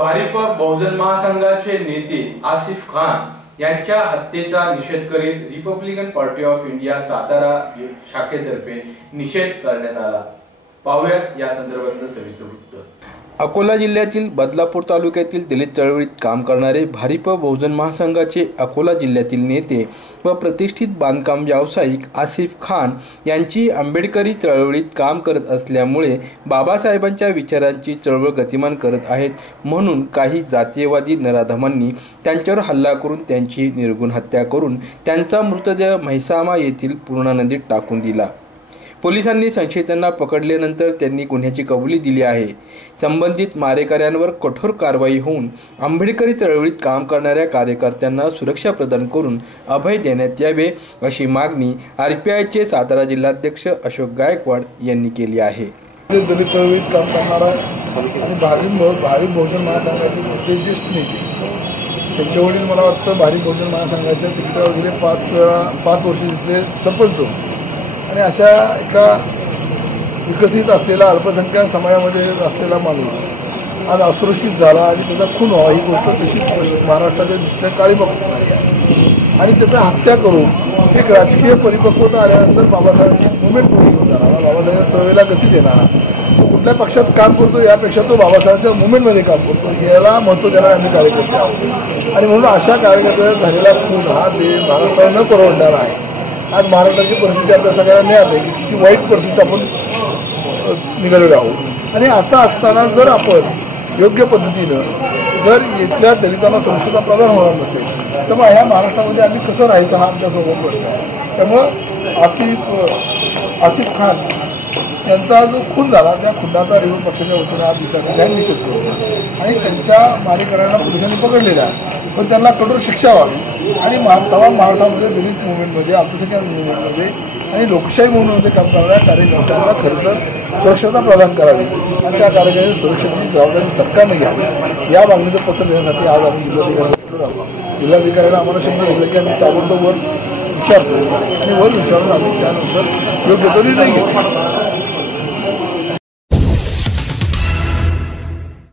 भारिप बहुजन महासंघाचे नेते आसिफ खान यांच्या हत्येचा निषेध करीत Republican Party of India Satara शाखेतर्फे निषेध करण्यात आला. पाहुयात या संदर्भातलं सविस्तर वृत्त. अकोला जिल्ह्यातील बदलापूर तालुक्यातील दलित चळवळीत काम करणारे भारिप बहुजन महासंघाचे अकोला जिल्ह्यातील नेते व प्रतिष्ठित बांधकाम व्यावसायिक आसिफ खान यांची आंबेडकरी चळवळीत काम करत असल्यामुळे बाबासाहेबांच्या विचारांची चळवळ गतिमान करत आहेत म्हणून काही जातीयवादी नराधमांनी त्यांच्यावर हल्ला करून त्यांची निर्गुण हत्या करून त्यांचा मृतदेह म्हैसामा येथील पूर्णा नदीत टाकून दिला. पोलिसांनी संशयितांना पकडल्यानंतर त्यांनी गुन्ह्याची कबुली दिली आहे. संबंधित मारेकऱ्यांवर कठोर कारवाई होऊन आंबेडकरी चळवळीत काम करणाऱ्या कार्यकर्त्यांना सुरक्षा प्रदान करून अभय देण्यात यावे अशी मागणी आर पी आयचे सातारा जिल्हाध्यक्ष अशोक गायकवाड यांनी केली आहे. दलित चळवळीत काम करणारा आणि भाविक भाविक बहुजन महासंघाचे ज्येष्ठ नेते. त्यांच्या वडील मला वाटतं भारी बहुजन महासंघाच्या तिकिटावर गेले पाच वेळा पाच वर्ष तिथले सरपंच होते. आणि अशा एका विकसित असलेला अल्पसंख्याक समाजामध्ये असलेला माणूस आज असुरक्षित झाला आणि त्याचा खून व्हावा ही गोष्ट तशी महाराष्ट्राच्या दृष्टीने काळी बघतो. आणि त्याचा हत्या करून एक राजकीय परिपक्वता आल्यानंतर बाबासाहेबांची मुवमेंट पुढे घेऊन जाणारा. बाबासाहेब चळवेला गती देणारा. तो कुठल्या पक्षात काम करतो यापेक्षा तो बाबासाहेबांच्या मुवमेंटमध्ये काम करतो. याला महत्त्व देणारे आम्ही कार्यकर्ते आहोत. आणि म्हणून अशा कार्यकर्त्याचा झालेला खून हा ते महाराष्ट्राला न परवडणारा आहे. आज महाराष्ट्राची परिस्थिती आपल्या सगळ्यांना मिळाली आहे की किती वाईट परिस्थिती आपण निघालेलो आहोत. आणि असं असताना जर आपण योग्य पद्धतीनं जर इथल्या दलितांना संस्था प्रदान होणार नसेल तर मग ह्या महाराष्ट्रामध्ये आम्ही कसं राहायचं हा आमच्यासोबत प्रश्न आहे. त्यामुळं आसिफ आसिफ खान त्यांचा जो खून झाला त्या खुनाचा रिव्ह्यू पक्षाच्या वतीनं आज विचार जाहीर निषेध करतो आणि त्यांच्या मारेकऱ्यांना पोलिसांनी पकडलेला आहे. पण त्यांना कठोर शिक्षा व्हावी. आणि तमाम महाराष्ट्रामध्ये दलित मुवमेंटमध्ये अल्पसंख्याक मुवमेंटमध्ये आणि लोकशाही मुवमेंटमध्ये काम करणाऱ्या कार्यकर्त्यांना खरं तर सुरक्षता प्रदान करावी. आणि त्या कार्यकर्त्यांच्या सुरक्षेची जबाबदारी सरकारने घ्यावी. या मागणीचं पत्र देण्यासाठी आज आम्ही जिल्हाधिकारी आलो जिल्हाधिकाऱ्यांना आम्हाला शब्द घेतलं की आम्ही ताबडतोब वर विचारतो. आणि वर विचारून आम्ही त्यानंतर योग्य तो निर्णय घेतो